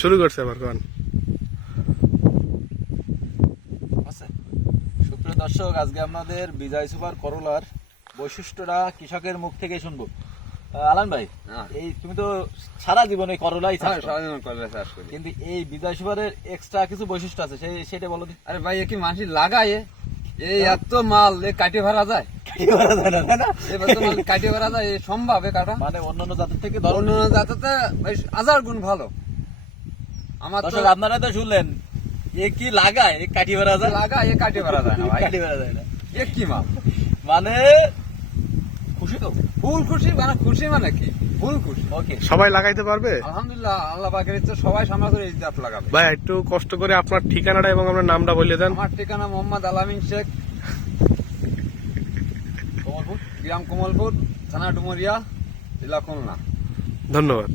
শুরু করছে আবার কোন সুপ্রিয় দর্শক, আজকে আপনাদের বিজয় সুপার করলার বৈশিষ্ট্যটা কৃষকের মুখ থেকে শুনবো। আলান ভাই, এই তুমি তো সারা জীবনে করলাই চাষ করো, কিন্তু এই বিজয় সুপারের এক্সট্রা কিছু বৈশিষ্ট্য আছে, সেটা বলো। আরে ভাই, কি মানুষ লাগায় এই এত মাল কাটে ভরা যায়? কাটে ভরা যায় সম্ভব কাটা, মানে অন্যান্য জাতের থেকে অন্য জাতেতে 1000 গুণ ভালো। আমার দর্শক আপনারা তো শুনলেন, এ কি লাগায় কাটি ভরা যায়, লাগায় কাটে ভরা যায় না ভাই, কাটি ভরা যায় না। এ কি মাল? মানে খুশি তো, ফুল খুশি, মানে খুশি মানে কি ফুল খুশি। ওকে, সবাই লাগাইতে পারবে? আলহামদুলিল্লাহ, আল্লাহ পাকের ইচ্ছা সবাই সামনে করে এই জাত লাগাবে। ভাই একটু কষ্ট করে আপনার ঠিকানাটা এবং আপনার নামটা বলে দেন। আমার ঠিকানা মোহাম্মদ আলামিন শেখ, কমলপুর, গ্রাম কমলপুর, থানা ডুমুরিয়া, জেলা খুলনা। ধন্যবাদ।